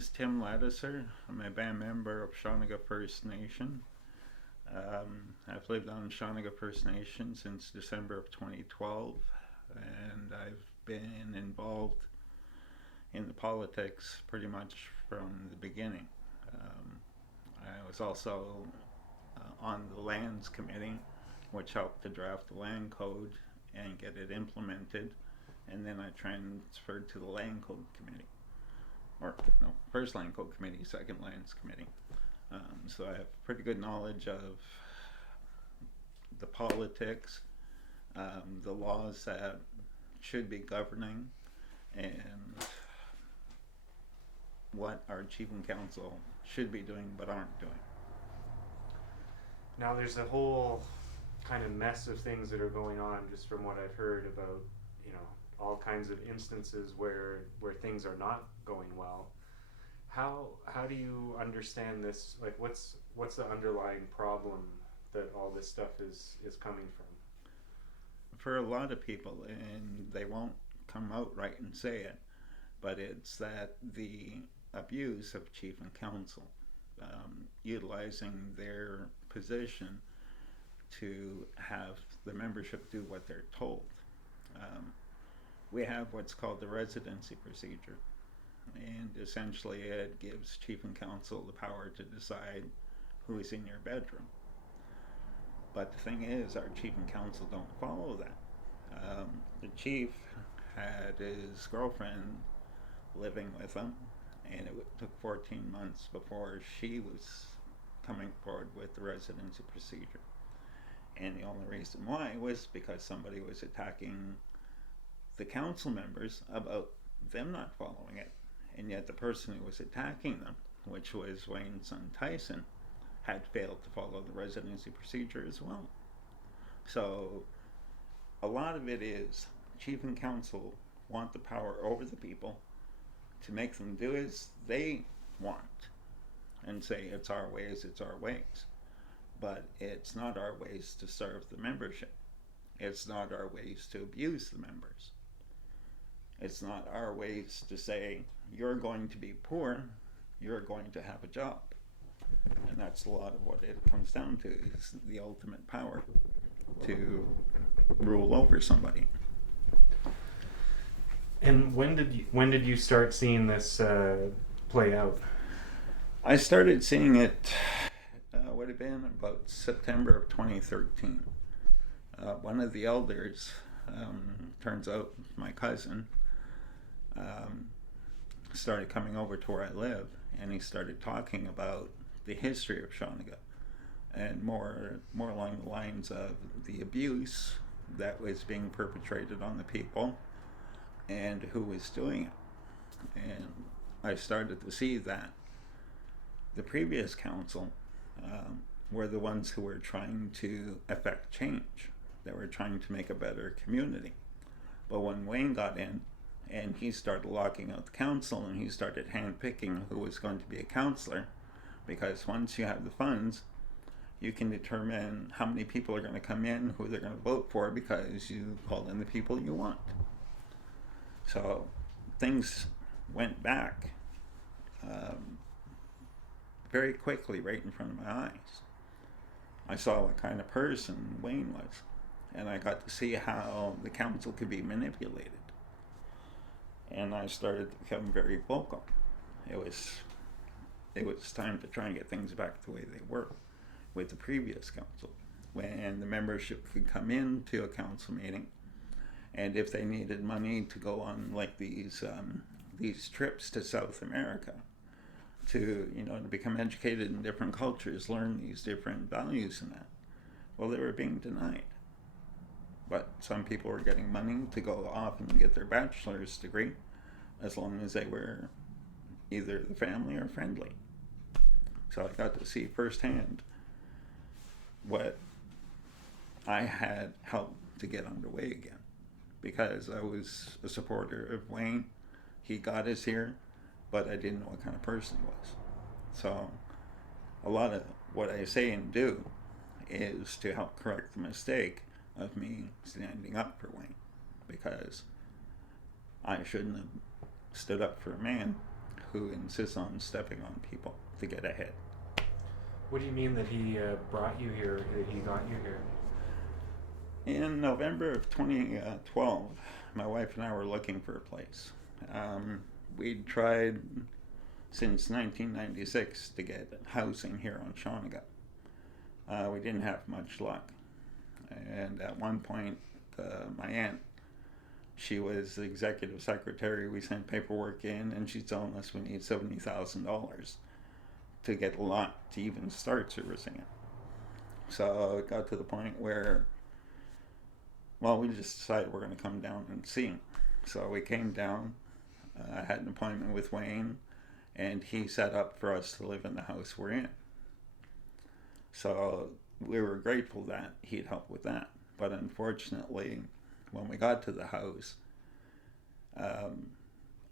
is Tim Ladouceur. I'm a band member of Shawanaga First Nation. I've lived on Shawanaga First Nation since December of 2012, and I've been involved in the politics pretty much from the beginning. I was also on the Lands Committee, which helped to draft the Land Code and get it implemented, and then I transferred to the Land Code Committee. Or, no, first Land Code Committee, second Lands Committee. So I have pretty good knowledge of the politics, the laws that should be governing, and what our chief and council should be doing but aren't doing. Now there's a whole kind of mess of things that are going on, just from what I've heard about, all kinds of instances where things are not going well. How do you understand this? Like, what's the underlying problem that all this stuff is coming from? For a lot of people, and they won't come out right and say it, but it's that the abuse of chief and council, utilizing their position to have the membership do what they're told. We have what's called the residency procedure, and essentially it gives chief and council the power to decide who is in your bedroom. But the thing is, our chief and council don't follow that. The chief had his girlfriend living with him, and it took 14 months before she was coming forward with the residency procedure. And the only reason why was because somebody was attacking the council members about them not following it. And yet the person who was attacking them, which was Wayne's son Tyson, had failed to follow the residency procedure as well. So a lot of it is chief and council want the power over the people to make them do as they want and say it's our ways, it's our ways. But it's not our ways to serve the membership. It's not our ways to abuse the members. It's not our ways to say, you're going to be poor, you're going to have a job. And that's a lot of what it comes down to, is the ultimate power to rule over somebody. And when did you start seeing this play out? I started seeing it, would have been about September of 2013. One of the elders, turns out my cousin, started coming over to where I live, and he started talking about the history of Shawanaga, and more along the lines of the abuse that was being perpetrated on the people and who was doing it. And I started to see that the previous council were the ones who were trying to effect change. They were trying to make a better community. But when Wayne got in and he started locking out the council, and he started handpicking who was going to be a councillor, because once you have the funds, you can determine how many people are going to come in, who they're going to vote for, because you call in the people you want. So things went back very quickly right in front of my eyes. I saw what kind of person Wayne was, and I got to see how the council could be manipulated. And I started to become very vocal. It was time to try and get things back the way they were with the previous council, when the membership could come into a council meeting, and if they needed money to go on like these trips to South America to to become educated in different cultures, learn these different values and that, well, they were being denied. But some people were getting money to go off and get their bachelor's degree, as long as they were either the family or friendly. So I got to see firsthand what I had helped to get underway again, because I was a supporter of Wayne. He got us here, but I didn't know what kind of person he was. So a lot of what I say and do is to help correct the mistake of me standing up for Wayne, because I shouldn't have stood up for a man who insists on stepping on people to get ahead. What do you mean that he brought you here, that he got you here? In November of 2012, my wife and I were looking for a place. We'd tried since 1996 to get housing here on Shawanaga. We didn't have much luck. And at one point, my aunt, she was the executive secretary. We sent paperwork in, and she's telling us we need $70,000 to get a lot to even start servicing it. So it got to the point where, well, we just decided we're going to come down and see him. So we came down. I had an appointment with Wayne, and he set up for us to live in the house we're in. So we were grateful that he'd help with that. But unfortunately, when we got to the house,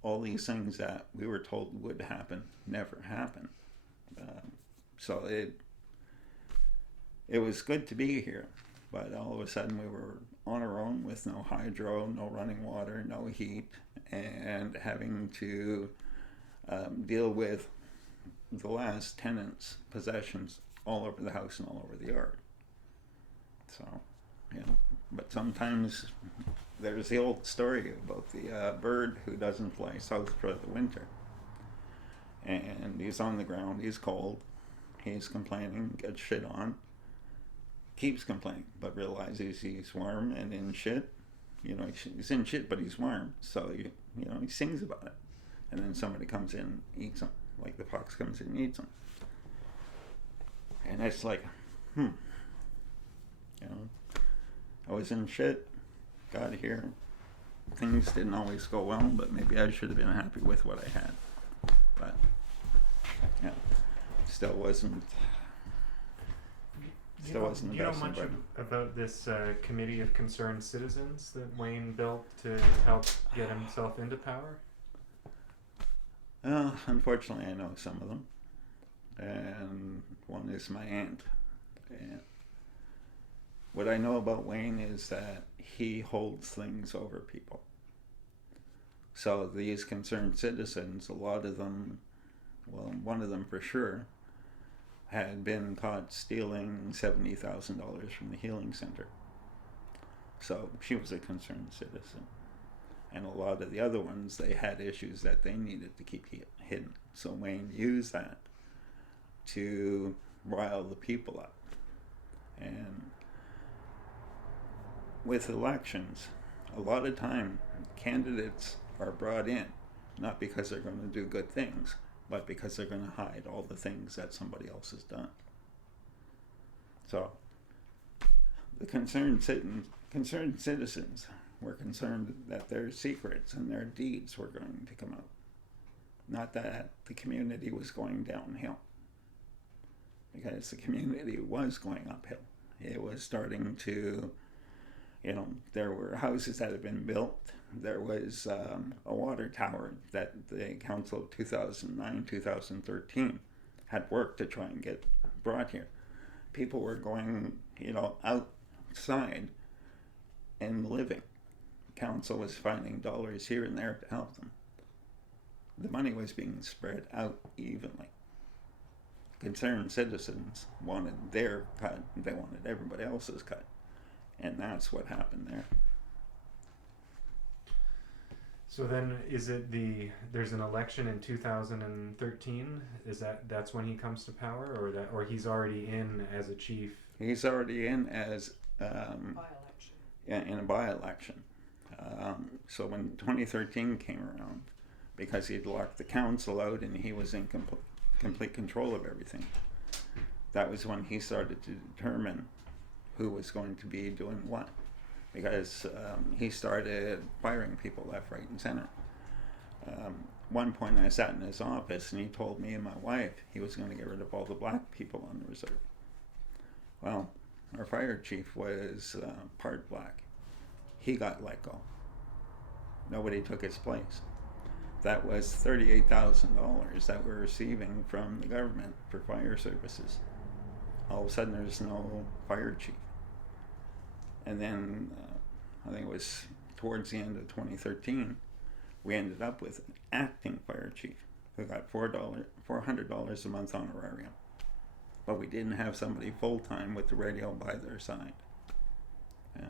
all these things that we were told would happen never happened. So it was good to be here, but all of a sudden we were on our own with no hydro, no running water, no heat, and having to deal with the last tenant's possessions all over the house and all over the yard. So, but sometimes there's the old story about the bird who doesn't fly south for the winter. And he's on the ground, he's cold, he's complaining, gets shit on, keeps complaining, but realizes he's warm and in shit. He's in shit, but he's warm, so he sings about it. And then somebody comes in and eats him, like the fox comes in and eats him. And it's like, I was in shit, got here, things didn't always go well, but maybe I should have been happy with what I had. But, still wasn't Do you know best much about this committee of concerned citizens that Wayne built to help get himself into power? Unfortunately, I know some of them, and one is my aunt. And what I know about Wayne is that he holds things over people. So these concerned citizens, a lot of them, well, one of them for sure, had been caught stealing $70,000 from the healing center. So she was a concerned citizen. And a lot of the other ones, they had issues that they needed to keep hidden. So Wayne used that to rile the people up. And with elections, a lot of time candidates are brought in, not because they're going to do good things, but because they're going to hide all the things that somebody else has done. So the concerned citizens were concerned that their secrets and their deeds were going to come out, not that the community was going downhill, because the community was going uphill. It was starting to, there were houses that had been built. There was a water tower that the council of 2009-2013 had worked to try and get brought here. People were going, outside and living. Council was finding dollars here and there to help them. The money was being spread out evenly. Concerned citizens wanted their cut. They wanted everybody else's cut. And that's what happened there. So then, is it there's an election in 2013? That's when he comes to power, or he's already in as a chief? He's already in as by-election. In a by-election. So when 2013 came around, because he'd locked the council out and he was in complete control of everything, that was when he started to determine who was going to be doing what. Because he started firing people left, right, and center. One point I sat in his office and he told me and my wife he was going to get rid of all the black people on the reserve. Well, our fire chief was part black. He got let go. Nobody took his place. That was $38,000 that we're receiving from the government for fire services. All of a sudden there's no fire chief. And then I think it was towards the end of 2013, we ended up with an acting fire chief who got $400 a month honorarium. But we didn't have somebody full-time with the radio by their side. Yeah.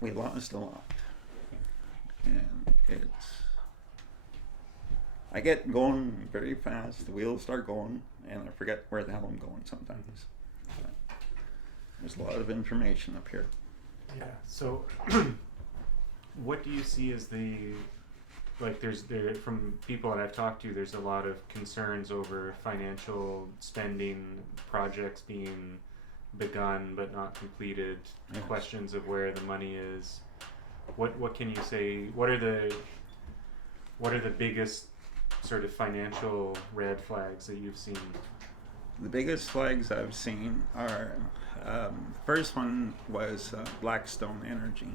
We lost a lot. And I get going very fast, the wheels start going, and I forget where the hell I'm going sometimes. But there's a lot of information up here. Yeah. So, what do you see as from people that I've talked to, there's a lot of concerns over financial spending, projects being begun but not completed, Yes. questions of where the money is. What can you say? What are the biggest sort of financial red flags that you've seen? The biggest flags I've seen are, the first one was Blackstone Energy.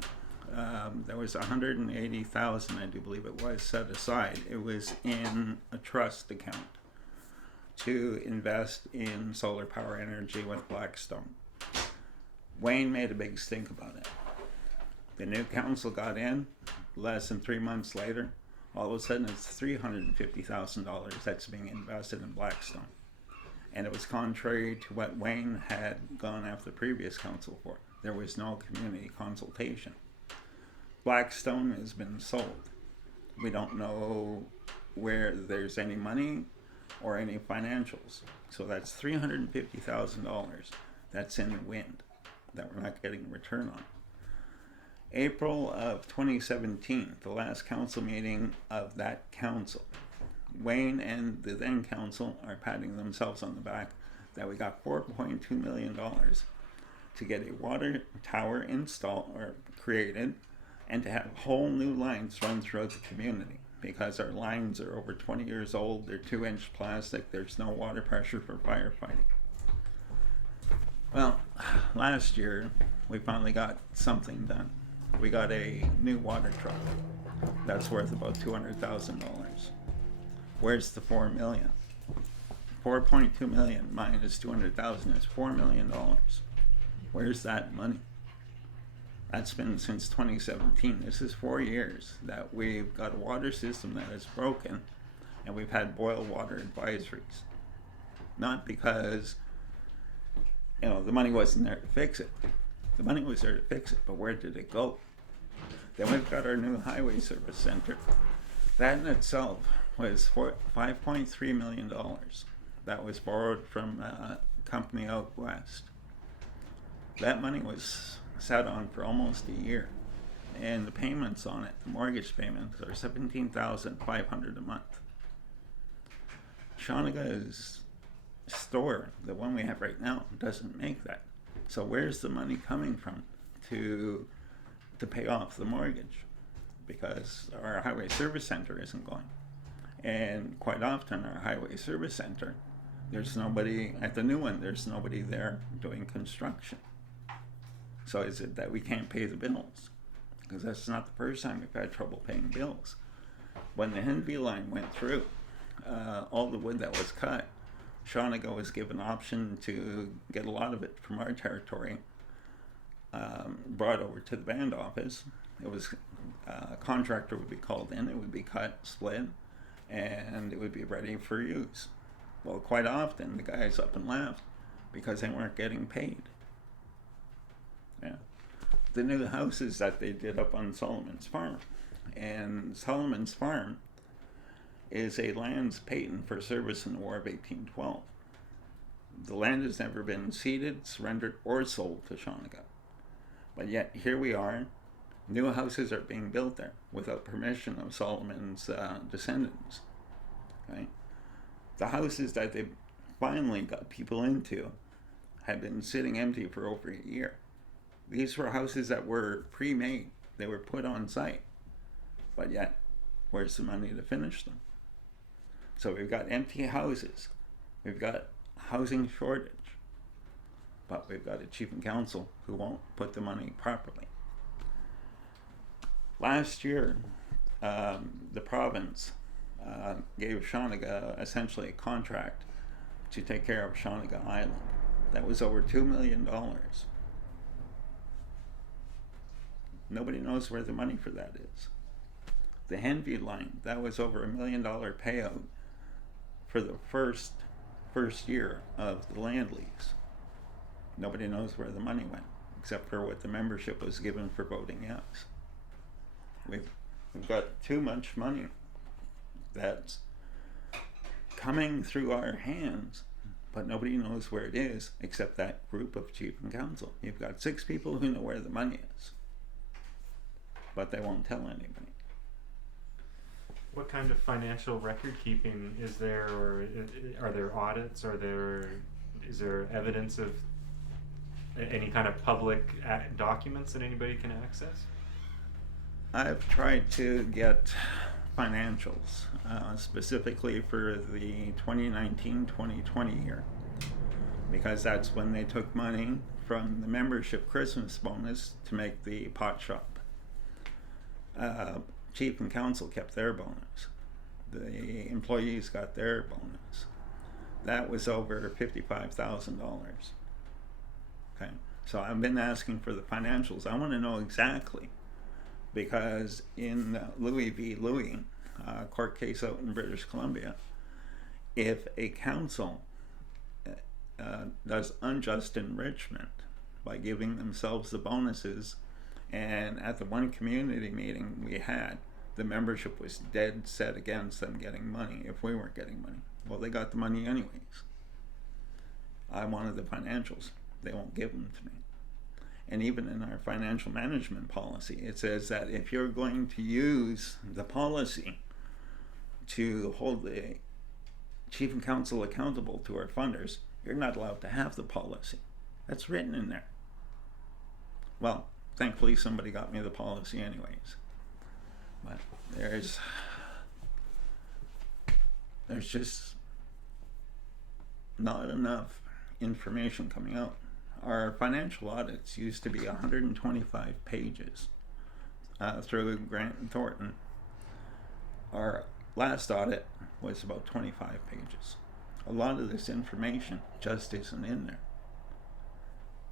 There was 180,000, I do believe it was, set aside. It was in a trust account to invest in solar power energy with Blackstone. Wayne made a big stink about it. The new council got in, less than 3 months later, all of a sudden it's $350,000 that's being invested in Blackstone. And it was contrary to what Wayne had gone after the previous council for. There was no community consultation. Blackstone has been sold. We don't know where there's any money or any financials. So that's $350,000 that's in the wind that we're not getting a return on. April of 2017, the last council meeting of that council, Wayne and the then council are patting themselves on the back that we got $4.2 million to get a water tower installed or created and to have whole new lines run throughout the community because our lines are over 20 years old, they're 2-inch plastic, there's no water pressure for firefighting. Well, last year we finally got something done. We got a new water truck that's worth about $200,000. Where's the $4 million? 4.2 million minus 200,000 is $4 million. Where's that money? That's been since 2017. This is 4 years that we've got a water system that is broken and we've had boil water advisories. Not because, the money wasn't there to fix it. The money was there to fix it, but where did it go? Then we've got our new highway service center. That in itself was $5.3 million. That was borrowed from a company out west. That money was sat on for almost a year. And the payments on it, the mortgage payments, are $17,500 a month. Shawanaga's store, the one we have right now, doesn't make that. So where's the money coming from to pay off the mortgage? Because our highway service center isn't going. And quite often our highway service center, there's nobody, at the new one, there's nobody there doing construction. So is it that we can't pay the bills? Because that's not the first time we've had trouble paying bills. When the Henby line went through, all the wood that was cut, Shawanaga was given an option to get a lot of it from our territory brought over to the band office. It was a contractor would be called in, it would be cut, split, and it would be ready for use. Well, quite often the guys up and left because they weren't getting paid. Yeah. The new houses that they did up on Solomon's Farm, and Solomon's Farm is a land's patent for service in the War of 1812. The land has never been ceded, surrendered, or sold to Shawanaga. But yet here we are, new houses are being built there without permission of Solomon's descendants. Right? The houses that they finally got people into had been sitting empty for over a year. These were houses that were pre-made. They were put on site. But yet, where's the money to finish them? So we've got empty houses. We've got housing shortage. But we've got a chief and council who won't put the money properly. Last year, the province gave Shawanaga essentially a contract to take care of Shawanaga Island. That was over $2 million. Nobody knows where the money for that is. The Henvey line, that was over $1 million payout for the first year of the land lease. Nobody knows where the money went, except for what the membership was given for voting yes. We've got too much money that's coming through our hands, but nobody knows where it is except that group of chief and council. You've got 6 people who know where the money is, but they won't tell anybody. What kind of financial record keeping is there, or are there audits? Is there evidence of any kind of public documents that anybody can access? I've tried to get financials, specifically for the 2019-2020 year, because that's when they took money from the membership Christmas bonus to make the pot shop. Chief and council kept their bonus. The employees got their bonus. That was over $55,000. Okay, so I've been asking for the financials. I want to know exactly, because in Louis v. Louis, court case out in British Columbia, if a council does unjust enrichment by giving themselves the bonuses, and at the one community meeting we had, the membership was dead set against them getting money if we weren't getting money. Well, they got the money anyways. I wanted the financials. They won't give them to me. And even in our financial management policy, it says that if you're going to use the policy to hold the chief and council accountable to our funders, you're not allowed to have the policy. That's written in there. Well, thankfully somebody got me the policy anyways. But there's just not enough information coming out. Our financial audits used to be 125 pages through Grant and Thornton. Our last audit was about 25 pages. A lot of this information just isn't in there.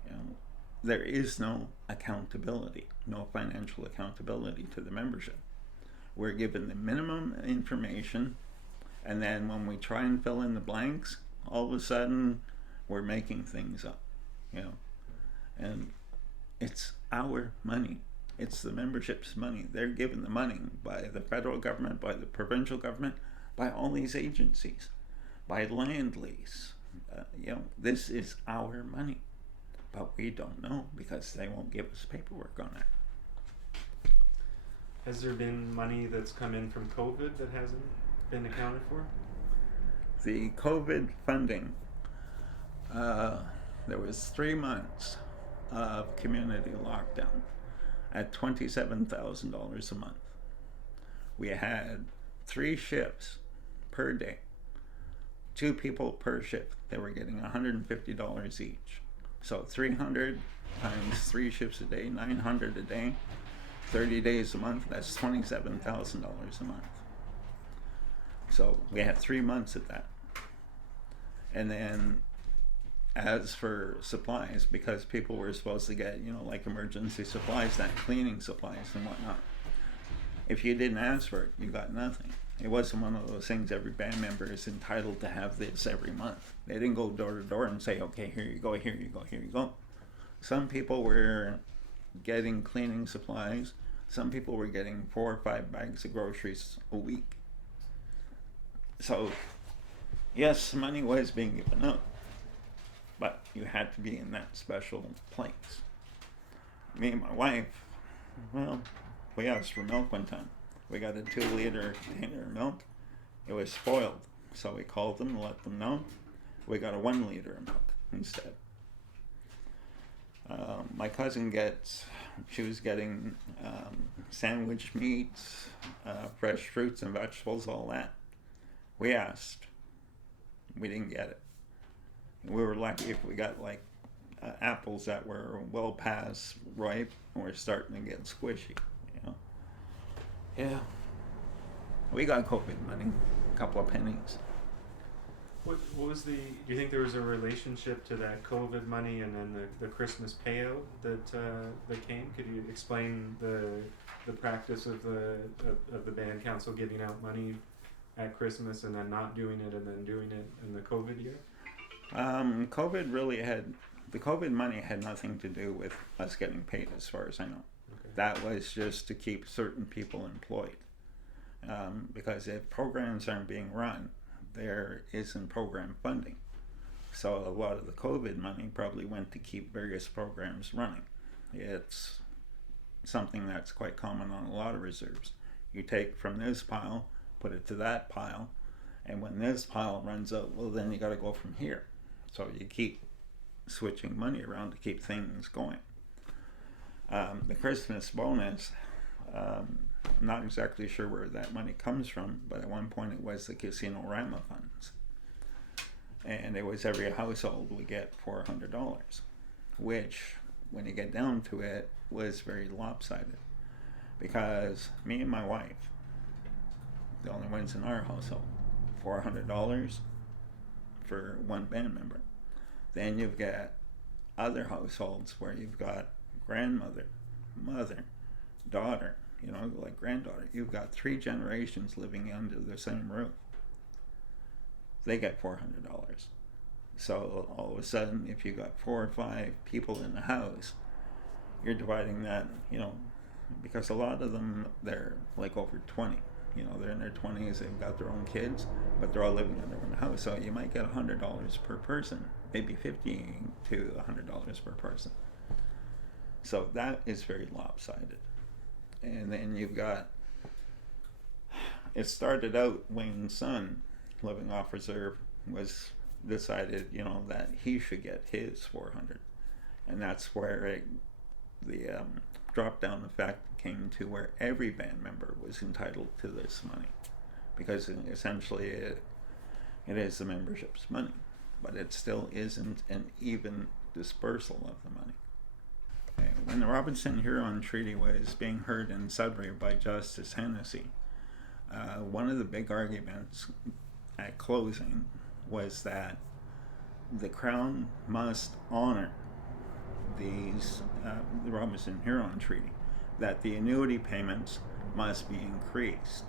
You know, there is no accountability, no financial accountability to the membership. We're given the minimum information, and then when we try and fill in the blanks, all of a sudden we're making things up, you know. And it's our money. It's the membership's money. They're given the money by the federal government, by the provincial government, by all these agencies, by land lease. You know, this is our money, but we don't know because they won't give us paperwork on it. Has there been money that's come in from COVID that hasn't been accounted for? The COVID funding, there was 3 months of community lockdown at $27,000 a month. We had 3 shifts per day, 2 people per shift. They were getting $150 each. So 300 times 3 shifts a day, 900 a day, 30 days a month, that's $27,000 a month. So we had 3 months of that. And then as for supplies, because people were supposed to get, you know, like emergency supplies, that cleaning supplies and whatnot, if you didn't ask for it, you got nothing. It wasn't one of those things every band member is entitled to have this every month. They didn't go door to door and say, okay, here you go, here you go, here you go. Some people were getting cleaning supplies. Some people were getting 4 or 5 bags of groceries a week. So, yes, money was being given out, but you had to be in that special place. Me and my wife, well, we asked for milk one time. We got a 2-liter container of milk. It was spoiled, so we called them and let them know. We got a 1 liter of milk instead. My cousin she was getting sandwich meats, fresh fruits and vegetables, all that. We asked. We didn't get it. We were lucky if we got like apples that were well past ripe and were starting to get squishy, you know. Yeah. We got COVID money, a couple of pennies. What was the? Do you think there was a relationship to that COVID money and then the Christmas payout that came? Could you explain the practice of the band council giving out money at Christmas and then not doing it and then doing it in the COVID year? The COVID money had nothing to do with us getting paid, as far as I know. Okay. That was just to keep certain people employed. Because if programs aren't being run, there isn't program funding. So a lot of the COVID money probably went to keep various programs running. It's something that's quite common on a lot of reserves. You take from this pile, put it to that pile, and when this pile runs out, well, then you got to go from here. So you keep switching money around to keep things going. The Christmas bonus, I'm not exactly sure where that money comes from, but at one point it was the Casino Rama funds. And it was every household would get $400, which, when you get down to it, was very lopsided. Because me and my wife, the only ones in our household, $400 for one band member. Then you've got other households where you've got grandmother, mother, daughter, like granddaughter. You've got 3 generations living under the same roof. They get $400. So all of a sudden, if you've got 4 or 5 people in the house, you're dividing that, because a lot of them, they're like over 20. They're in their 20s, they've got their own kids, but they're all living in their own house. So you might get $100 per person, maybe $50 to $100 per person. So that is very lopsided. And then you've got, it started out Wayne's son, living off reserve, was decided, that he should get his 400. And that's where the drop-down effect came to where every band member was entitled to this money, because essentially it is the membership's money, but it still isn't an even dispersal of the money. When the Robinson-Huron Treaty was being heard in Sudbury by Justice Hennessy, one of the big arguments at closing was that the Crown must honor the Robinson-Huron Treaty, that the annuity payments must be increased.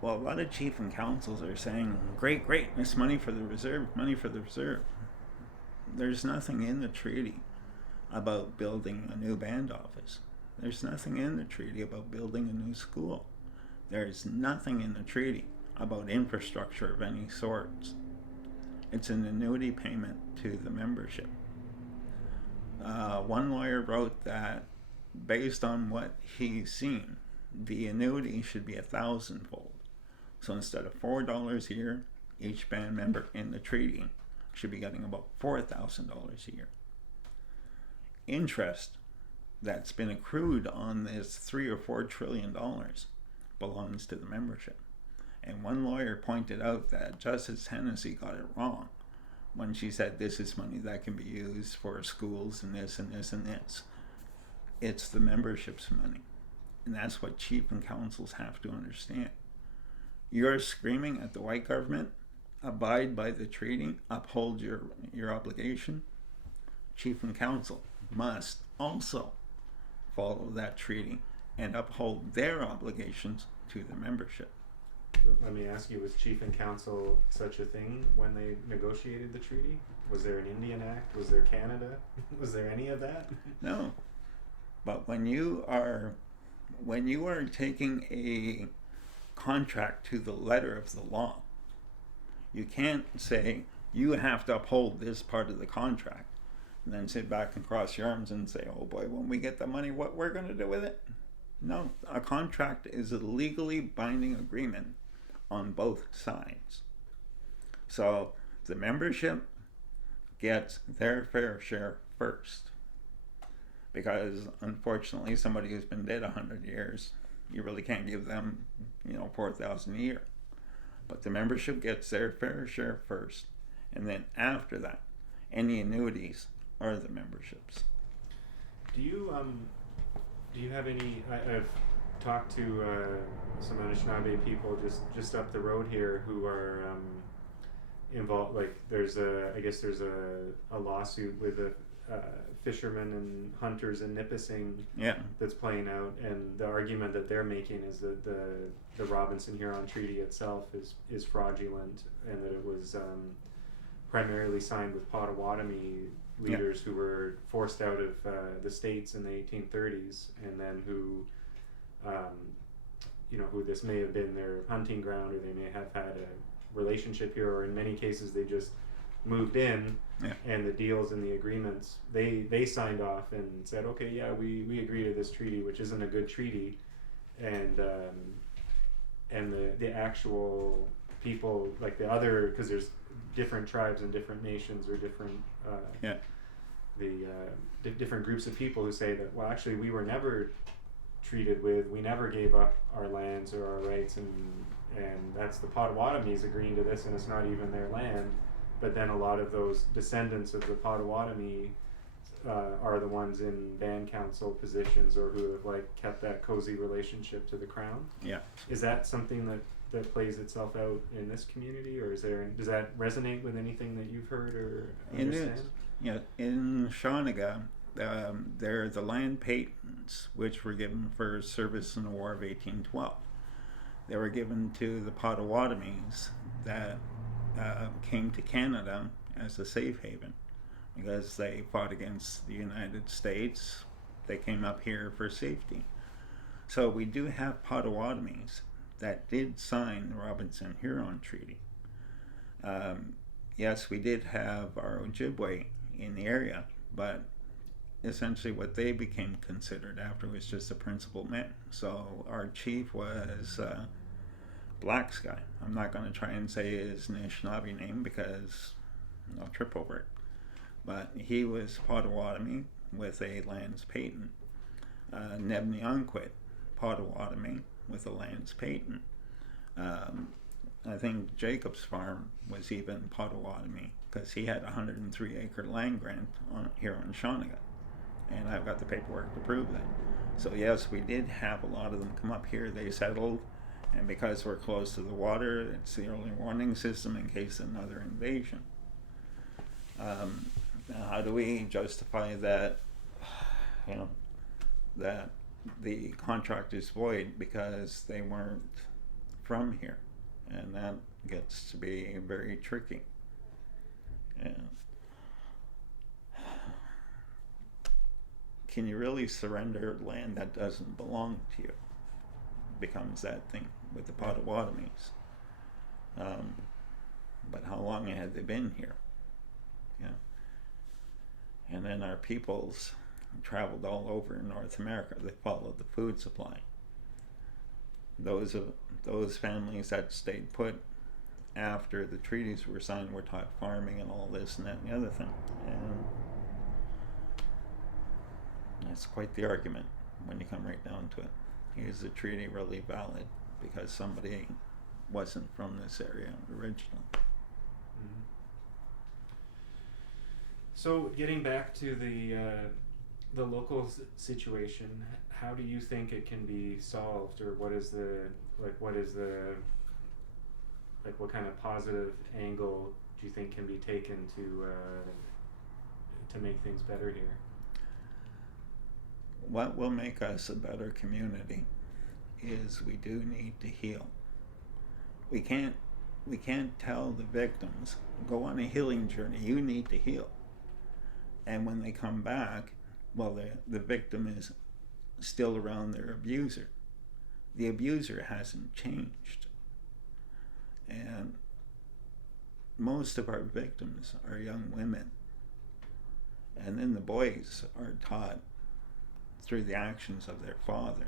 Well, a lot of chief and councils are saying, great, it's money for the reserve. There's nothing in the treaty about building a new band office. There's nothing in the treaty about building a new school. There's nothing in the treaty about infrastructure of any sorts. It's an annuity payment to the membership. One lawyer wrote that based on what he's seen, the annuity should be 1,000-fold. So instead of $4 a year, each band member in the treaty should be getting about $4,000 a year. Interest that's been accrued on this $3 or $4 trillion belongs to the membership. And one lawyer pointed out that Justice Hennessy got it wrong when she said this is money that can be used for schools and this and this and this. It's the membership's money. And that's what chief and councils have to understand. You're screaming at the white government, abide by the treaty, uphold your obligation. Chief and council must also follow that treaty and uphold their obligations to the membership. Let me ask you, was chief and council such a thing when they negotiated the treaty? Was there an Indian Act? Was there Canada? Was there any of that? No. But when you are taking a contract to the letter of the law, you can't say you have to uphold this part of the contract and then sit back and cross your arms and say, oh boy, when we get the money, what we're going to do with it? No, a contract is a legally binding agreement on both sides. So the membership gets their fair share first, because unfortunately somebody who's been dead 100 years, you really can't give them $4,000 a year. But the membership gets their fair share first, and then after that, any annuities are the membership's. Do you have any? I've talked to some Anishinaabe people just up the road here who are involved. Like, I guess there's a lawsuit with the fishermen and hunters in Nipissing that's playing out, and the argument that they're making is that the Robinson Huron Treaty itself is fraudulent, and that it was primarily signed with Potawatomi leaders who were forced out of the States in the 1830s, and then who this may have been their hunting ground, or they may have had a relationship here, or in many cases they just moved in, and the deals and the agreements they signed off and said, okay, yeah, we agree to this treaty, which isn't a good treaty, and the actual people, like the other, because there's different tribes and different nations or different different groups of people who say that, well, actually we were never treated with, we never gave up our lands or our rights, and that's the Potawatomis agreeing to this, and it's not even their land. But then a lot of those descendants of the Potawatomi are the ones in band council positions, or who have like kept that cozy relationship to the crown. Yeah. Is that something that plays itself out in this community, or does that resonate with anything that you've heard or understand? It is. Yeah, in Shawanaga, they're the land patents which were given for service in the War of 1812. They were given to the Potawatomis that came to Canada as a safe haven because they fought against the United States. They came up here for safety. So we do have Potawatomis that did sign the Robinson-Huron Treaty. Yes, we did have our Ojibwe in the area, but essentially what they became considered after was just the principal men. So our chief was Black Sky. I'm not going to try and say his Anishinaabe name because I'll trip over it. But he was Potawatomi with a lands patent. Nebnianquit, Potawatomi with a lands patent. I think Jacob's farm was even Potawatomi because he had a 103-acre land grant here on Shawanaga. And I've got the paperwork to prove that. So yes, we did have a lot of them come up here. They settled, and because we're close to the water, it's the early warning system in case of another invasion. Now how do we justify that, that the contract is void because they weren't from here? And that gets to be very tricky. And can you really surrender land that doesn't belong to you? Becomes that thing with the Potawatomis. But how long had they been here? And then our peoples traveled all over North America. They followed the food supply. Those families that stayed put after the treaties were signed were taught farming and all this and that and the other thing. And that's quite the argument when you come right down to it. Is the treaty really valid because somebody wasn't from this area originally? Mm-hmm. So getting back to the local situation, how do you think it can be solved, or what kind of positive angle do you think can be taken to make things better here? What will make us a better community is we do need to heal. We can't tell the victims, go on a healing journey, you need to heal. And when they come back, well, the victim is still around their abuser. The abuser hasn't changed. And most of our victims are young women. And then the boys are taught through the actions of their father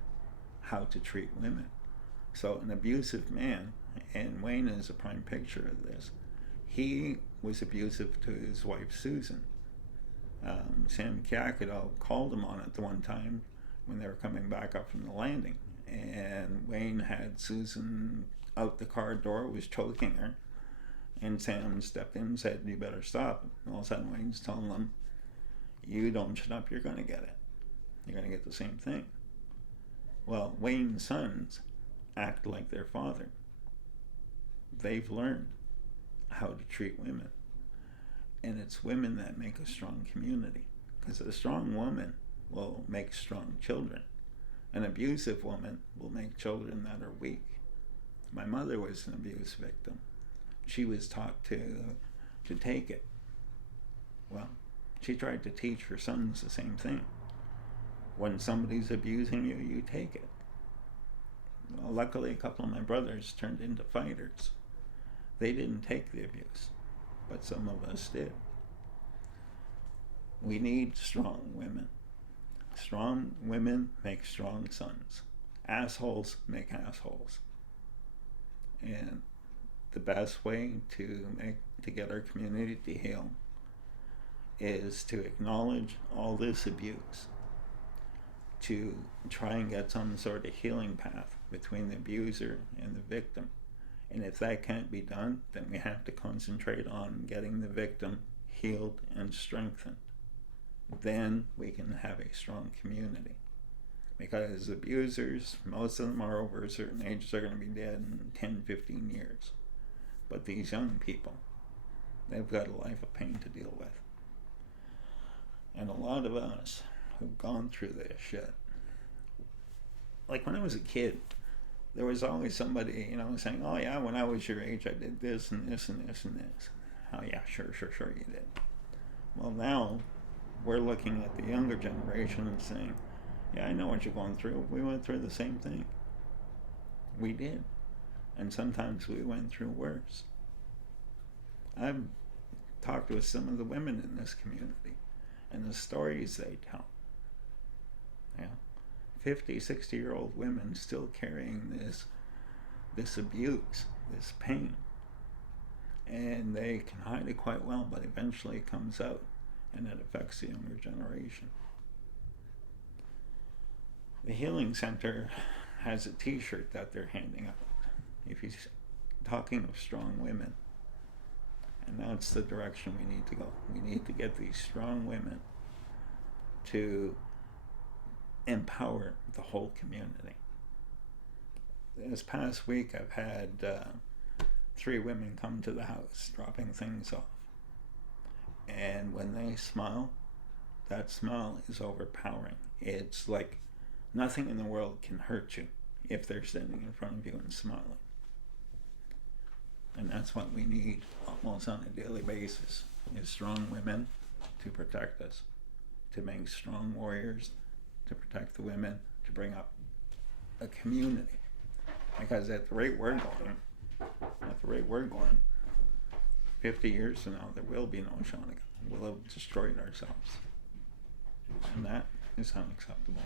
how to treat women. So an abusive man, and Wayne is a prime picture of this, he was abusive to his wife Susan. Sam Kiakado called him on it the one time when they were coming back up from the landing, and Wayne had Susan out the car door, was choking her, and Sam stepped in and said, you better stop. And all of a sudden Wayne's telling them, you don't shut up, you're going to get it. You're going to get the same thing. Well, Wayne's sons act like their father. They've learned how to treat women. And it's women that make a strong community. Because a strong woman will make strong children. An abusive woman will make children that are weak. My mother was an abuse victim. She was taught to take it. Well, she tried to teach her sons the same thing. When somebody's abusing you, you take it. Well, luckily, a couple of my brothers turned into fighters. They didn't take the abuse, but some of us did. We need strong women. Strong women make strong sons. Assholes make assholes. And the best way to get our community to heal is to acknowledge all this abuse, to try and get some sort of healing path between the abuser and the victim. And if that can't be done, then we have to concentrate on getting the victim healed and strengthened. Then we can have a strong community. Because abusers, most of them are over a certain age, they're going to be dead in 10, 15 years. But these young people, they've got a life of pain to deal with. And a lot of us who've gone through this shit, like when I was a kid, there was always somebody, saying, oh yeah, when I was your age, I did this and this and this and this. Oh yeah, sure you did. Well, now we're looking at the younger generation and saying, yeah, I know what you're going through. We went through the same thing. We did. And sometimes we went through worse. I've talked with some of the women in this community and the stories they tell. 50, 60-year-old women still carrying this abuse, this pain. And they can hide it quite well, but eventually it comes out and it affects the younger generation. The Healing Center has a t-shirt that they're handing out. If he's talking of strong women, and that's the direction we need to go. We need to get these strong women to empower the whole community. This past week I've had 3 women come to the house dropping things off. And when they smile, that smile is overpowering. It's like nothing in the world can hurt you if they're standing in front of you and smiling. And that's what we need almost on a daily basis, is strong women to protect us, to make strong warriors, to protect the women, to bring up a community. Because at the rate we're going, 50 years from now, there will be no Shawanaga. We'll have destroyed ourselves. And that is unacceptable.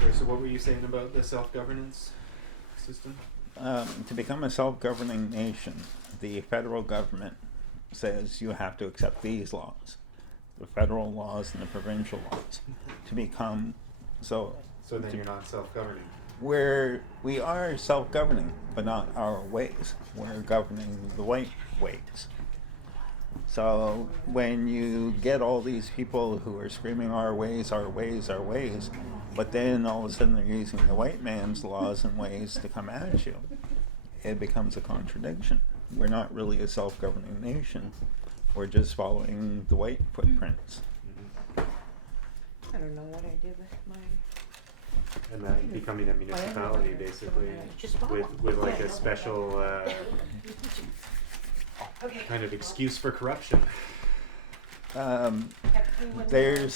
Okay, so what were you saying about the self-governance system? To become a self-governing nation, the federal government says you have to accept these laws, the federal laws and the provincial laws, to become so. So then you're not self-governing. We are self-governing, but not our ways. We're governing the white ways. So when you get all these people who are screaming our ways, our ways, our ways, but then all of a sudden they're using the white man's laws and ways to come at you, it becomes a contradiction. We're not really a self-governing nation. We're just following the white footprints. I don't know what I did with my. And that becoming a municipality, basically, Just with like a special kind of excuse for corruption. There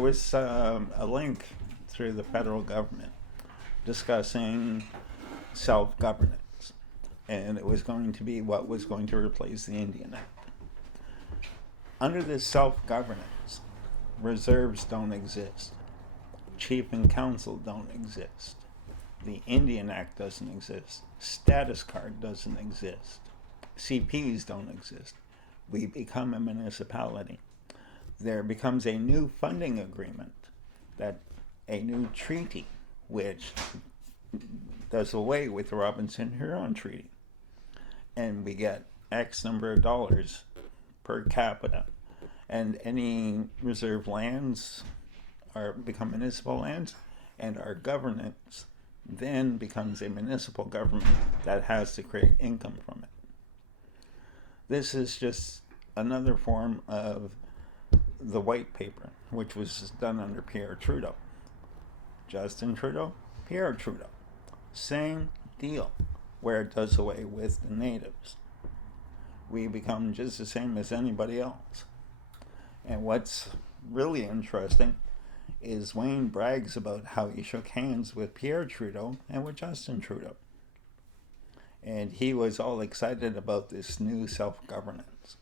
was a link through the federal government discussing self-governance, and it was going to be what was going to replace the Indian Act. Under this self-governance, reserves don't exist. Chief and council don't exist. The Indian Act doesn't exist. Status card doesn't exist. CPs don't exist. We become a municipality. There becomes a new funding agreement, a new treaty, which does away with the Robinson-Huron Treaty. And we get X number of dollars per capita. And any reserve lands become municipal lands, and our governance then becomes a municipal government that has to create income from it. This is just another form of the white paper, which was done under Pierre Trudeau. Justin Trudeau, Pierre Trudeau. Same deal, where it does away with the natives. We become just the same as anybody else. And what's really interesting is Wayne brags about how he shook hands with Pierre Trudeau and with Justin Trudeau. And he was all excited about this new self-governance.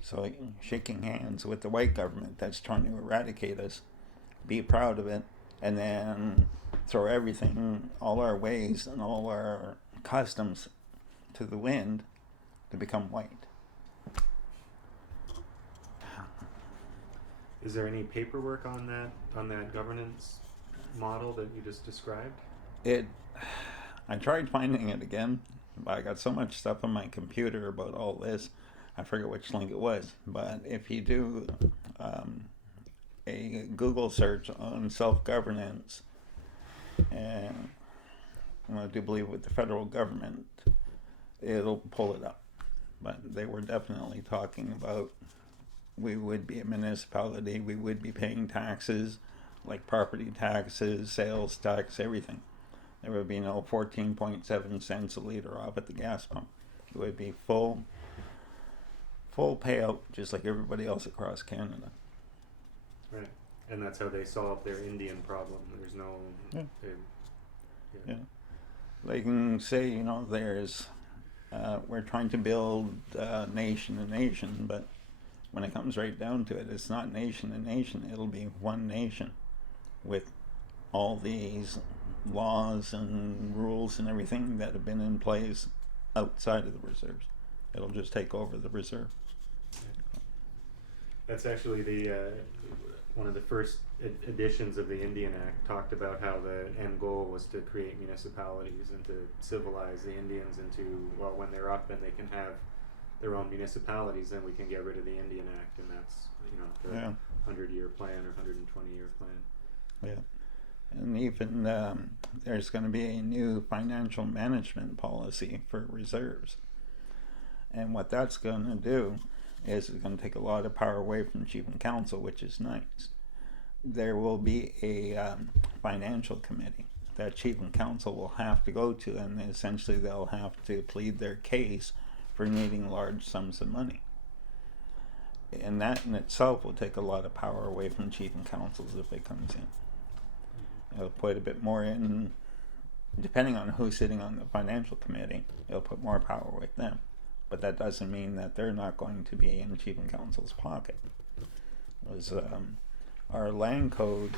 So shaking hands with the white government that's trying to eradicate us, be proud of it, and then throw everything, all our ways and all our customs to the wind to become white. Is there any paperwork on that governance model that you just described? I tried finding it again, but I got so much stuff on my computer about all this, I forget which link it was. But if you do a Google search on self-governance, and I do believe with the federal government, it'll pull it up. But they were definitely talking about we would be a municipality, we would be paying taxes, like property taxes, sales tax, everything. There would be no 14.7 cents a liter off at the gas pump. It would be full payout, just like everybody else across Canada. Right. And that's how they solve their Indian problem. There's no... Yeah. Yeah. They can say, there's... we're trying to build nation to nation, but when it comes right down to it, it's not nation to nation. It'll be one nation with all these laws and rules and everything that have been in place outside of the reserves. It'll just take over the reserve. That's actually the one of the first editions of the Indian Act talked about how the end goal was to create municipalities and to civilize the Indians into, well, when they're up and they can have their own municipalities, then we can get rid of the Indian Act, and that's the 100-year plan or 120-year plan. Yeah. And even there's going to be a new financial management policy for reserves. And what that's going to do is it's going to take a lot of power away from Chief and Council, which is nice. There will be a financial committee that Chief and Council will have to go to, and essentially they'll have to plead their case for needing large sums of money. And that in itself will take a lot of power away from Chief and Councils if it comes in. It'll put a bit more in, depending on who's sitting on the financial committee, it'll put more power with them. But that doesn't mean that they're not going to be in Chief and Council's pocket. Because our land code,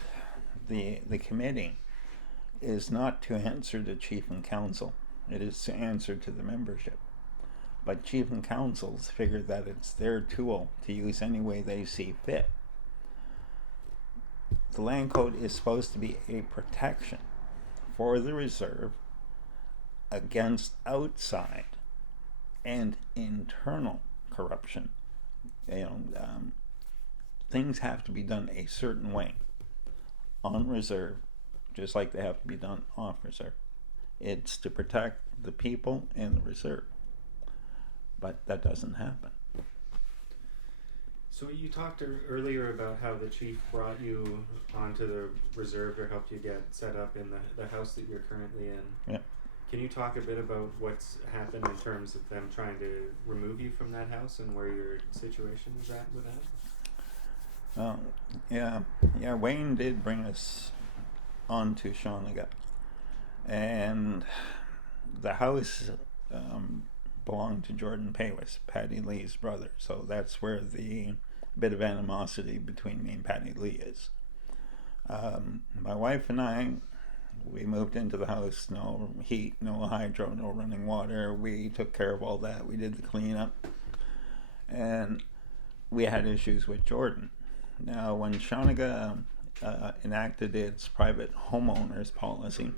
the committee, is not to answer to Chief and Council. It is to answer to the membership. But Chief and Councils figure that it's their tool to use any way they see fit. The land code is supposed to be a protection for the reserve against outside and internal corruption. Things have to be done a certain way on reserve, just like they have to be done off reserve. It's to protect the people in the reserve, but that doesn't happen. So you talked earlier about how the chief brought you onto the reserve or helped you get set up in the house that you're currently in. Yeah. Can you talk a bit about what's happened in terms of them trying to remove you from that house and where your situation is at with that? Yeah. Wayne did bring us on to Shawanaga, and the house belonged to Jordan Paywis, Patty Lee's brother. So that's where the bit of animosity between me and Patty Lee is. My wife and I, we moved into the house, no heat, no hydro, no running water. We took care of all that. We did the cleanup. And we had issues with Jordan. Now, when Shawanaga enacted its private homeowners policy,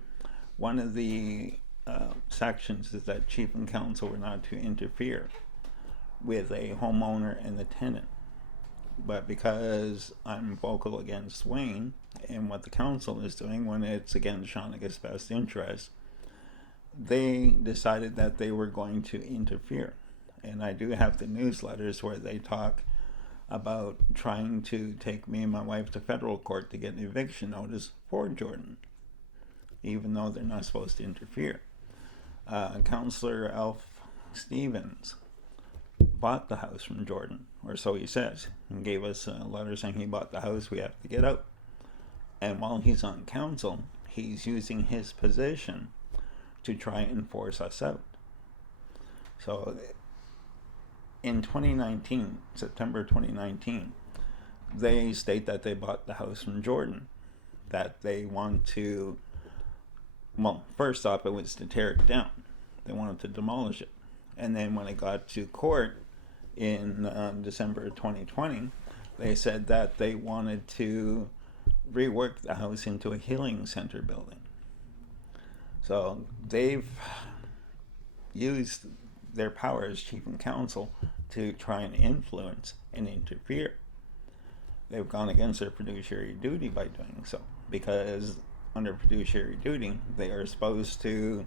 one of the sections is that Chief and Council were not to interfere. with a homeowner and the tenant. But because I'm vocal against Wayne and what the council is doing when it's against Shawnaga's best interest, they decided that they were going to interfere. And I do have the newsletters where they talk about trying to take me and my wife to federal court to get an eviction notice for Jordan, even though they're not supposed to interfere. Councillor Alf Stevens bought the house from Jordan, or so he says, and gave us a letter saying he bought the house, we have to get out. And while he's on council, he's using his position to try and force us out. So in 2019, September 2019, they state that they bought the house from Jordan, that they want to, well, first off, it was to tear it down. They wanted to demolish it. And then when it got to court in December 2020, they said that they wanted to rework the house into a healing center building. So they've used their power as chief and council to try and influence and interfere. They've gone against their fiduciary duty by doing so, because under fiduciary duty, they are supposed to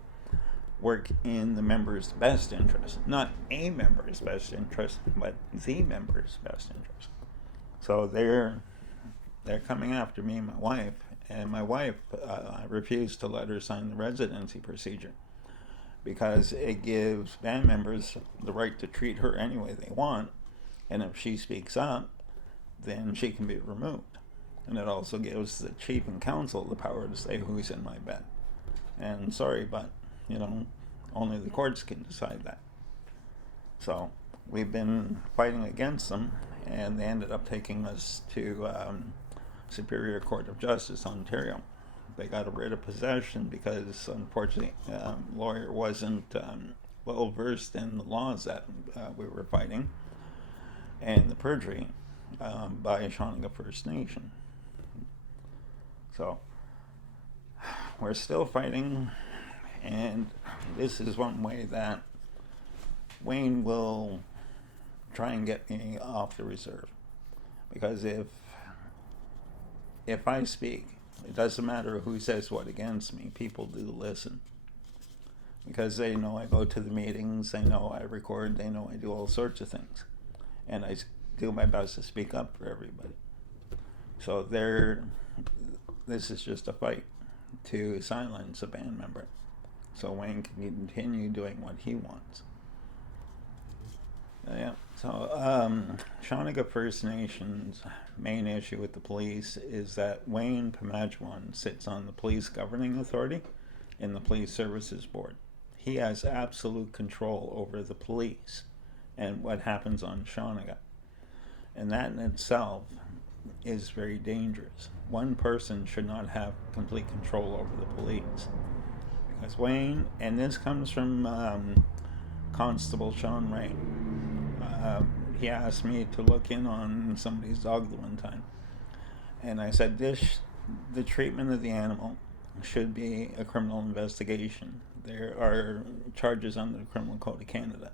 work in the member's best interest. Not a member's best interest, but the member's best interest. So they're coming after me and my wife, and my wife refused to let her sign the residency procedure because it gives band members the right to treat her any way they want, and if she speaks up, then she can be removed. And it also gives the chief and council the power to say who's in my bed. And sorry, but only the courts can decide that. So we've been fighting against them, and they ended up taking us to Superior Court of Justice, Ontario. They got a writ of possession because, unfortunately, lawyer wasn't well versed in the laws that we were fighting, and the perjury by Shawanaga First Nation. So we're still fighting, and this is one way that Wayne will try and get me off the reserve. Because if I speak, it doesn't matter who says what against me, people do listen. Because they know I go to the meetings, they know I record, they know I do all sorts of things. And I do my best to speak up for everybody. So this is just a fight to silence a band member, so Wayne can continue doing what he wants. Yeah. So Shawanaga First Nation's main issue with the police is that Wayne Pamajuan sits on the police governing authority and the police services board. He has absolute control over the police and what happens on Shawanaga. And that in itself is very dangerous. One person should not have complete control over the police. Because Wayne, and this comes from Constable Sean Ray, he asked me to look in on somebody's dog the one time. And I said, the treatment of the animal should be a criminal investigation. There are charges under the Criminal Code of Canada.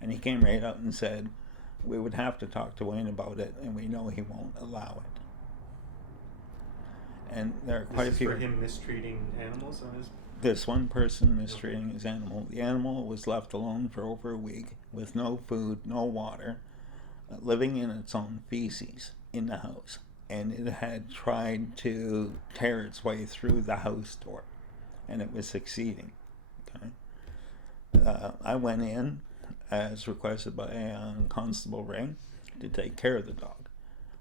And he came right out and said, we would have to talk to Wayne about it, and we know he won't allow it. And there are quite a few. For him mistreating animals on his. This one person mistreating his animal. The animal was left alone for over a week with no food, no water, living in its own feces in the house. And it had tried to tear its way through the house door, and it was succeeding. Okay. I went in as requested by Constable Ray to take care of the dog.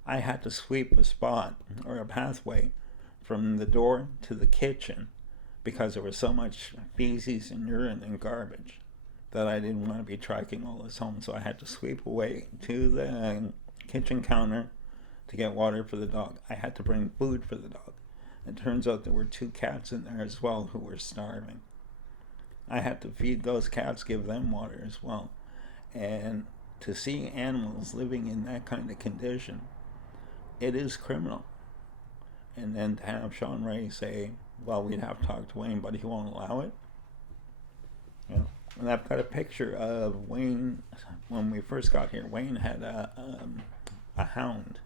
I had to sweep a spot or a pathway from the door to the kitchen because there was so much feces and urine and garbage that I didn't want to be tracking all this home. So I had to sweep away to the kitchen counter to get water for the dog. I had to bring food for the dog. It turns out there were 2 cats in there as well who were starving. I had to feed those cats, give them water as well. And to see animals living in that kind of condition, it is criminal. And then to have Sean Ray say, well, we'd have to talk to Wayne, but he won't allow it. And I've got a picture of Wayne when we first got here. Wayne had a hound.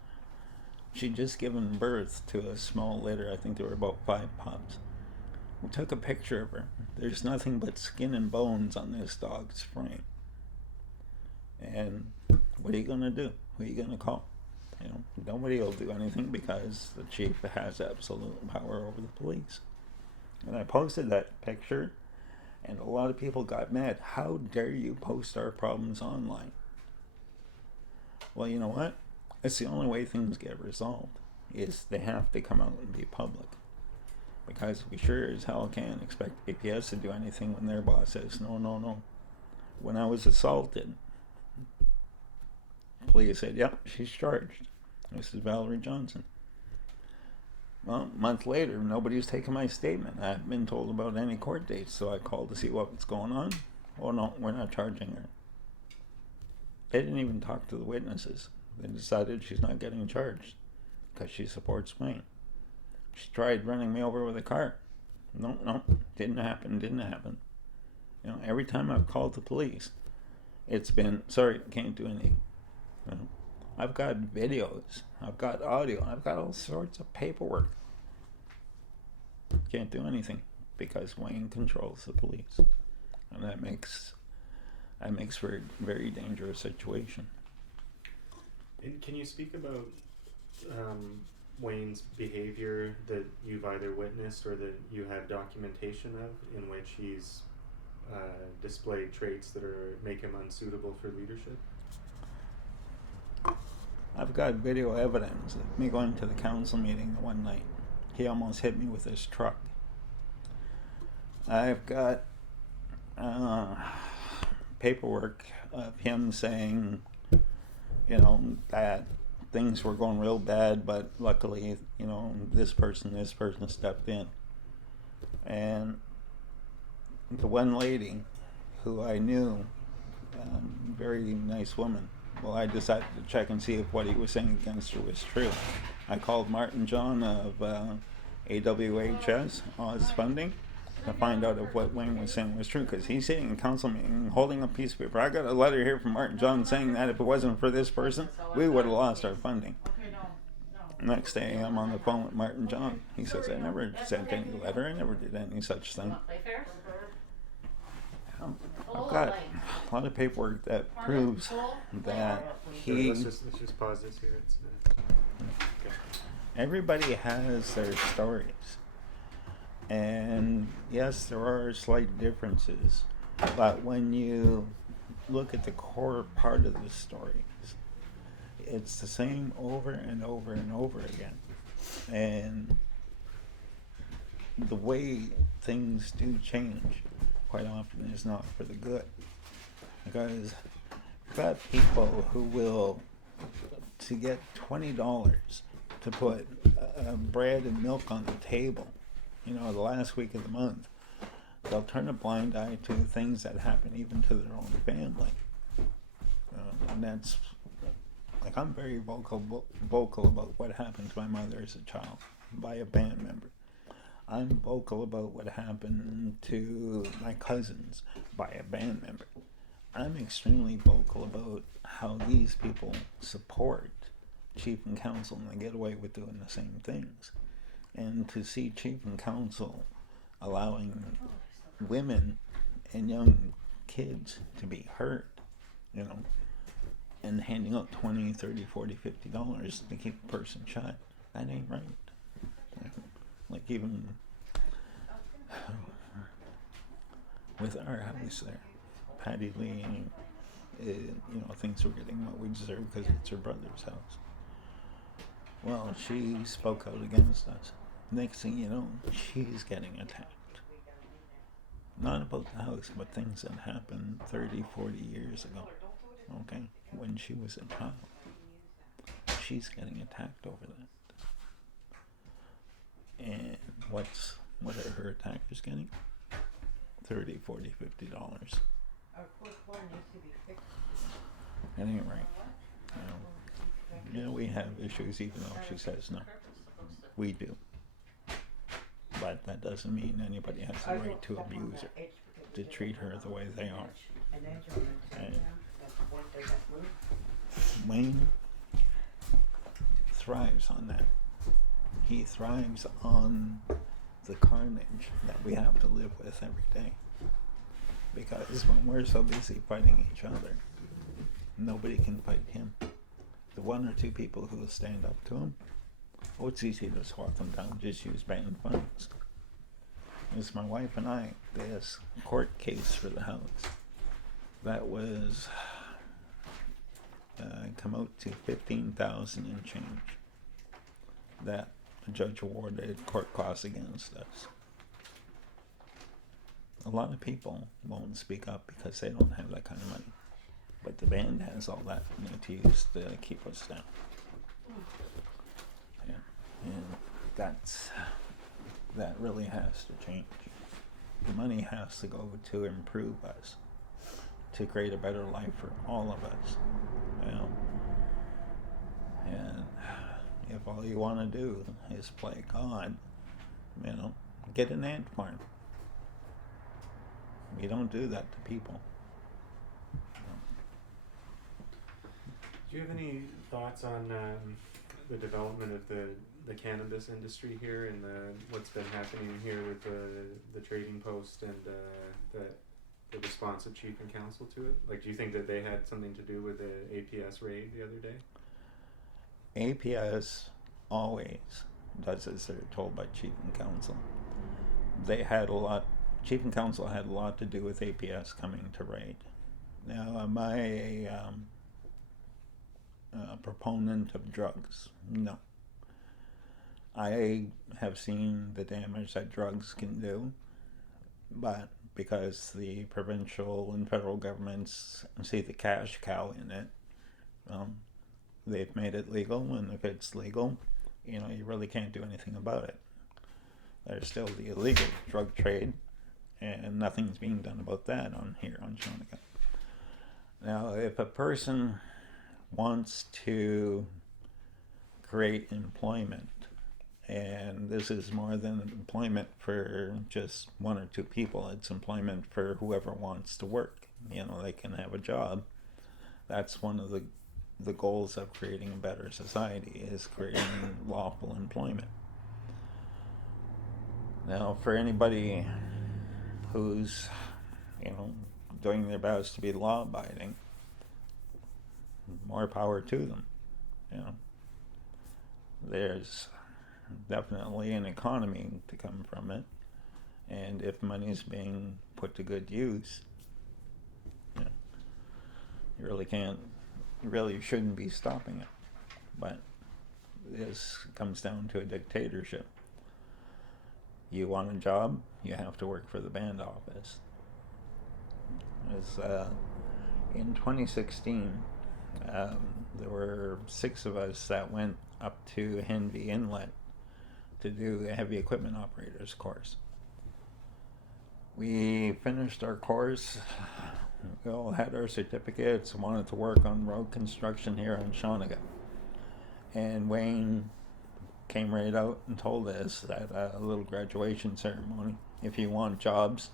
She'd just given birth to a small litter. I think there were about 5 pups. We took a picture of her. There's nothing but skin and bones on this dog's frame. And what are you going to do? Who are you going to call? You know, nobody will do anything because the chief has absolute power over the police. And I posted that picture, and a lot of people got mad. How dare you post our problems online? Well, you know what? It's the only way things get resolved, is they have to come out and be public. Because we sure as hell can't expect APS to do anything when their boss says, no, no, no. When I was assaulted, police said, yep, she's charged. This is Valerie Johnson. Well, a month later, nobody's taken my statement. I haven't been told about any court dates, so I called to see what's going on. Oh, no, we're not charging her. They didn't even talk to the witnesses. They decided she's not getting charged because she supports Wayne. She tried running me over with a car. No, didn't happen. You know, every time I've called the police, it's been, sorry, can't do anything. You know, I've got videos, I've got audio, I've got all sorts of paperwork. Can't do anything because Wayne controls the police, and that makes for a very dangerous situation. And can you speak about Wayne's behavior that you've either witnessed or that you have documentation of, in which he's displayed traits that make him unsuitable for leadership? I've got video evidence of me going to the council meeting one night. He almost hit me with his truck. I've got paperwork of him saying, you know, that things were going real bad, but luckily, you know, this person stepped in. And the one lady who I knew, very nice woman, well, I decided to check and see if what he was saying against her was true. I called Martin John of AWHS, Oz Funding, to find out if what Wayne was saying was true, because he's sitting in council meeting holding a piece of paper. I got a letter here from Martin John saying that if it wasn't for this person, we would have lost our funding. Next day, I'm on the phone with Martin John. He says, I never sent any letter, I never did any such thing. I've got a lot of paperwork that proves that he... Let's just pause this here. Okay. Everybody has their stories. And yes, there are slight differences. But when you look at the core part of the stories, it's the same over and over and over again. And the way things do change quite often is not for the good. Because you've got people who will, to get $20 to put bread and milk on the table, you know, the last week of the month, they'll turn a blind eye to things that happen even to their own family. And that's, like, I'm very vocal about what happened to my mother as a child by a band member. I'm vocal about what happened to my cousins by a band member. I'm extremely vocal about how these people support chief and council, and they get away with doing the same things. And to see chief and council allowing women and young kids to be hurt, you know, and handing out $20, $30, $40, $50 to keep a person shut, that ain't right. Like, even with our house there, Patty Lee, you know, thinks we're getting what we deserve because it's her brother's house. Well, she spoke out against us. Next thing you know, she's getting attacked. Not about the house, but things that happened 30, 40 years ago, okay, when she was a child. She's getting attacked over that. And what are her attackers getting? $30, $40, $50. That ain't right. You know, we have issues even though she says no. We do. But that doesn't mean anybody has the right to abuse her. to treat her the way they are. And Wayne thrives on that. He thrives on the carnage that we have to live with every day. Because when we're so busy fighting each other, nobody can fight him. The one or two people who will stand up to him, oh, it's easy to swat them down, just use banned funds. It's my wife and I, this court case for the house, that was come out to $15,000 and change. That the judge awarded court costs against us. A lot of people won't speak up because they don't have that kind of money. But the band has all that money to use to keep us down. Yeah. And that really has to change. The money has to go to improve us, to create a better life for all of us. You know? And if all you want to do is play God, you know, get an ant farm. You don't do that to people. Do you have any thoughts on the development of the cannabis industry here and what's been happening here with the trading post and the response of chief and council to it? Like, do you think that they had something to do with the APS raid the other day? APS always does as they're told by chief and council. Chief and council had a lot to do with APS coming to raid. Now, am I a proponent of drugs? No. I have seen the damage that drugs can do, but because the provincial and federal governments see the cash cow in it, they've made it legal, and if it's legal, you know, you really can't do anything about it. There's still the illegal drug trade, and nothing's being done about that here on Shawanaga. Now, if a person wants to create employment, and this is more than employment for just one or two people, it's employment for whoever wants to work. You know, they can have a job. That's one of the goals of creating a better society, is creating lawful employment. Now, for anybody who's, you know, doing their best to be law-abiding, more power to them. You know, there's definitely an economy to come from it, and if money's being put to good use, you know, you really shouldn't be stopping it. But this comes down to a dictatorship. You want a job, you have to work for the band office. In 2016, there were 6 of us that went up to Henvey Inlet to do a heavy equipment operators course. We finished our course, we all had our certificates, wanted to work on road construction here in Shawanaga. And Wayne came right out and told us at a little graduation ceremony, if you want jobs,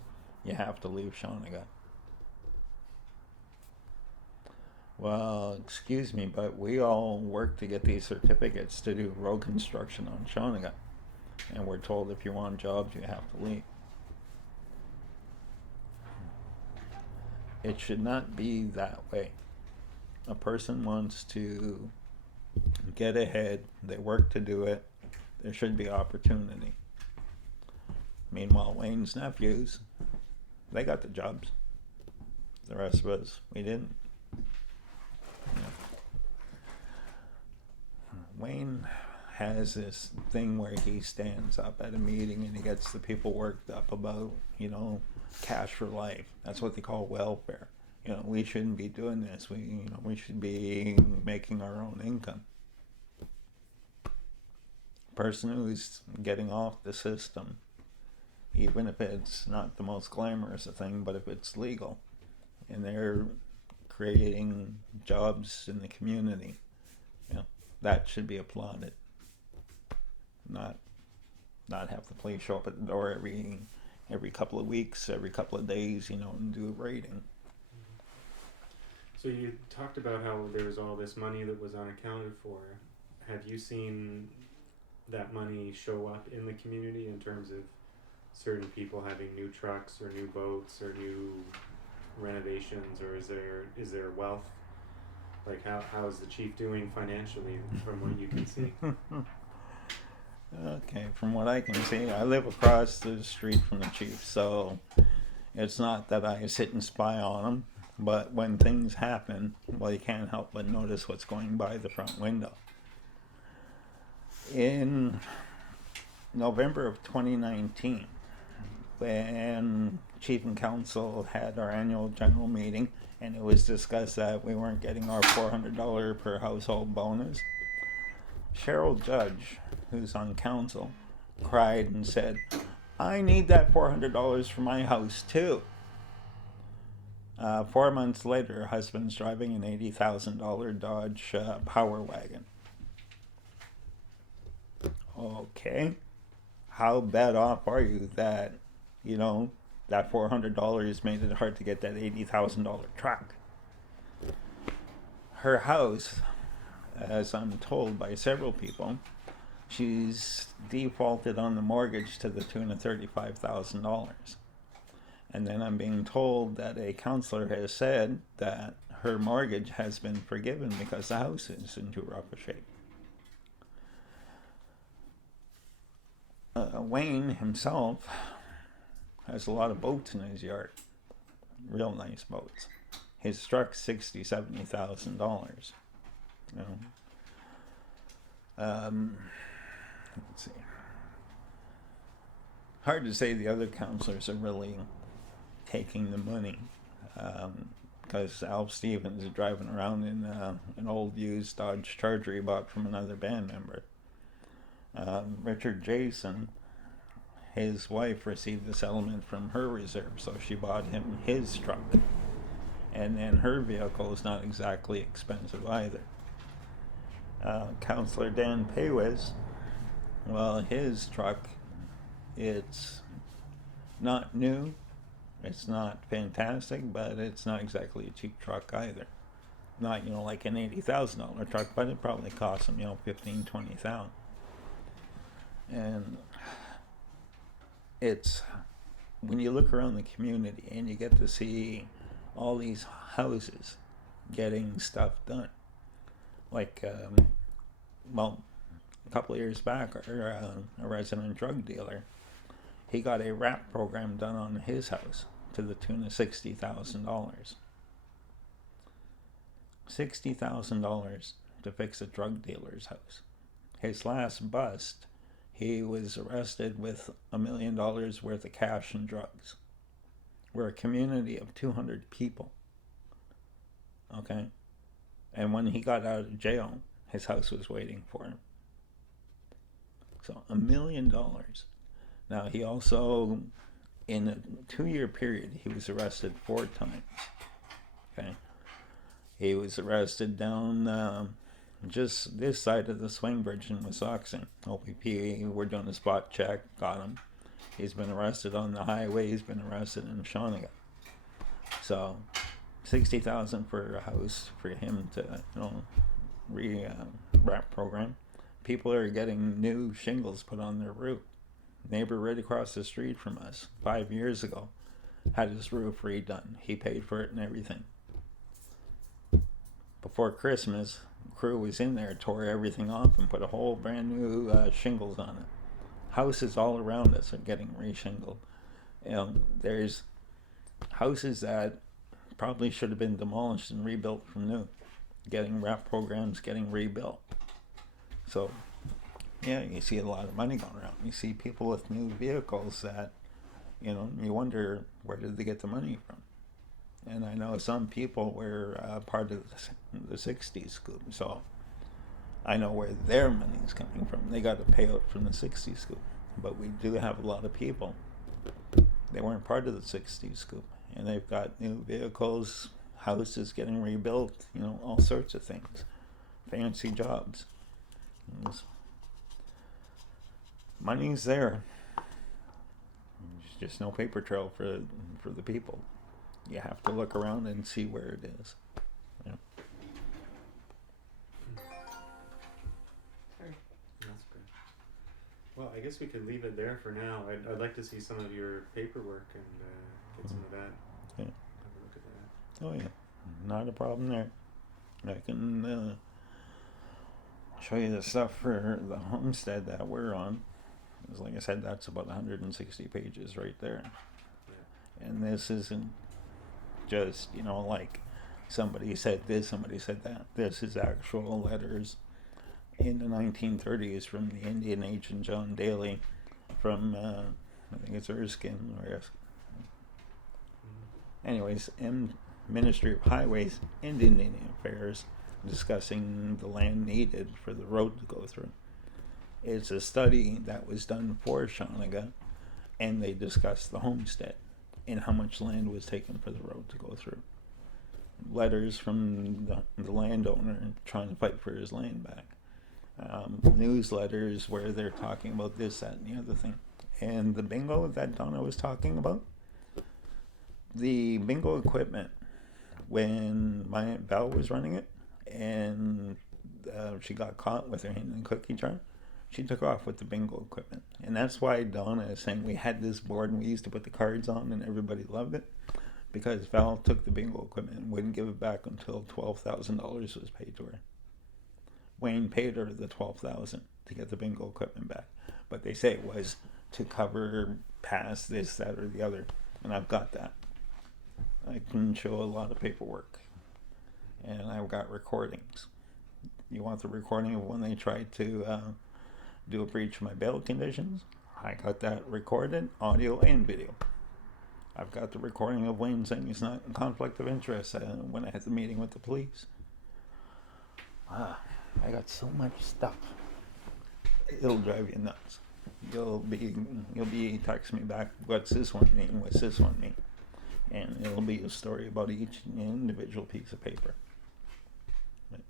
you have to leave Shawanaga. Well, excuse me, but we all work to get these certificates to do road construction on Shawanaga. And we're told if you want jobs, you have to leave. It should not be that way. A person wants to get ahead, they work to do it, there should be opportunity. Meanwhile, Wayne's nephews, they got the jobs. The rest of us, we didn't. Wayne has this thing where he stands up at a meeting and he gets the people worked up about, you know, cash for life. That's what they call welfare. You know, we shouldn't be doing this. We should be making our own income. Person who's getting off the system, even if it's not the most glamorous thing, but if it's legal, and they're creating jobs in the community, you know, that should be applauded. Not have the police show up at the door every couple of weeks, every couple of days, and do a rating. So you talked about how there was all this money that was unaccounted for. Have you seen that money show up in the community in terms of certain people having new trucks or new boats or new renovations, or is there wealth? Like how is the chief doing financially from what you can see? Okay, from what I can see, I live across the street from the chief, so it's not that I sit and spy on him, but when things happen, well, you can't help but notice what's going by the front window. In November of 2019, when Chief and Council had our annual general meeting, and it was discussed that we weren't getting our $400 per household bonus, Cheryl Judge, who's on council, cried and said, I need that $400 for my house too. 4 months later, her husband's driving an $80,000 Dodge Power Wagon. Okay, how bad off are you that, that $400 made it hard to get that $80,000 truck? Her house, as I'm told by several people, she's defaulted on the mortgage to the tune of $35,000. And then I'm being told that a counselor has said that her mortgage has been forgiven because the house is in too rough a shape. Wayne himself has a lot of boats in his yard, real nice boats. His truck's $60,000-$70,000. Let's see. Hard to say the other counselors are really taking the money, because Al Stevens is driving around in an old used Dodge Charger he bought from another band member. Richard Jason, his wife received a settlement from her reserve, so she bought him his truck. And then her vehicle is not exactly expensive either. Councillor Dan Paywis, well, his truck, it's not new, it's not fantastic, but it's not exactly a cheap truck either. Not, like an $80,000 truck, but it probably cost him, $15,000-$20,000. And it's, when you look around the community and you get to see all these houses getting stuff done. Like, a couple of years back, a resident drug dealer, he got a wrap program done on his house to the tune of $60,000. $60,000 to fix a drug dealer's house. His last bust, he was arrested with $1 million worth of cash and drugs. We're a community of 200 people. Okay? And when he got out of jail, his house was waiting for him. So $1 million. Now, he also, in a 2-year period, he was arrested 4 times. Okay? He was arrested down just this side of the swing bridge in Wissahickon. OPP were doing a spot check, got him. He's been arrested on the highway. He's been arrested in Shawanaga. So, $60,000 for a house for him to, wrap program. People are getting new shingles put on their roof. Neighbor right across the street from us, 5 years ago, had his roof redone. He paid for it and everything. Before Christmas, the crew was in there, tore everything off, and put a whole brand new shingles on it. Houses all around us are getting reshingled. There's houses that probably should have been demolished and rebuilt from new. Getting wrap programs, getting rebuilt. So, yeah, you see a lot of money going around. You see people with new vehicles that, you wonder where did they get the money from. And I know some people were part of the 60s scoop, so I know where their money's coming from. They got a payout from the 60s scoop. But we do have a lot of people. They weren't part of the 60s scoop. And they've got new vehicles, houses getting rebuilt, all sorts of things. Fancy jobs. Money's there. There's just no paper trail for the people. You have to look around and see where it is. Yeah. Sorry. That's good. Well, I guess we could leave it there for now. I'd like to see some of your paperwork and get some of that. Yeah. Have a look at that. Oh yeah, not a problem there. I can show you the stuff for the homestead that we're on. 'Cause like I said, that's about 160 pages right there. Yeah. And this isn't just, like somebody said this, somebody said that. This is actual letters in the 1930s from the Indian agent John Daly from, I think it's Erskine or anyways, Ministry of Highways and Indian Affairs, discussing the land needed for the road to go through. It's a study that was done for Shawanaga, and they discussed the homestead and how much land was taken for the road to go through. Letters from the landowner trying to fight for his land back. Newsletters where they're talking about this, that, and the other thing. And the bingo that Donna was talking about, the bingo equipment, when my Aunt Val was running it, and she got caught with her hand in the cookie jar, she took off with the bingo equipment. And that's why Donna is saying we had this board and we used to put the cards on and everybody loved it, because Val took the bingo equipment and wouldn't give it back until $12,000 was paid to her. Wayne paid her the $12,000 to get the bingo equipment back, but they say it was to cover past this, that, or the other, and I've got that. I can show a lot of paperwork, and I've got recordings. You want the recording of when they tried to do a breach of my bail conditions? I got that recorded, audio and video. I've got the recording of Wayne saying he's not in conflict of interest when I had the meeting with the police. I got so much stuff. It'll drive you nuts. You'll be texting me back, what's this one mean? What's this one mean? And it'll be a story about each individual piece of paper. But,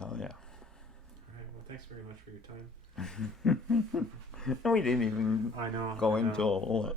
oh yeah. All right. Well, thanks very much for your time. We didn't even I know. go into a whole lot.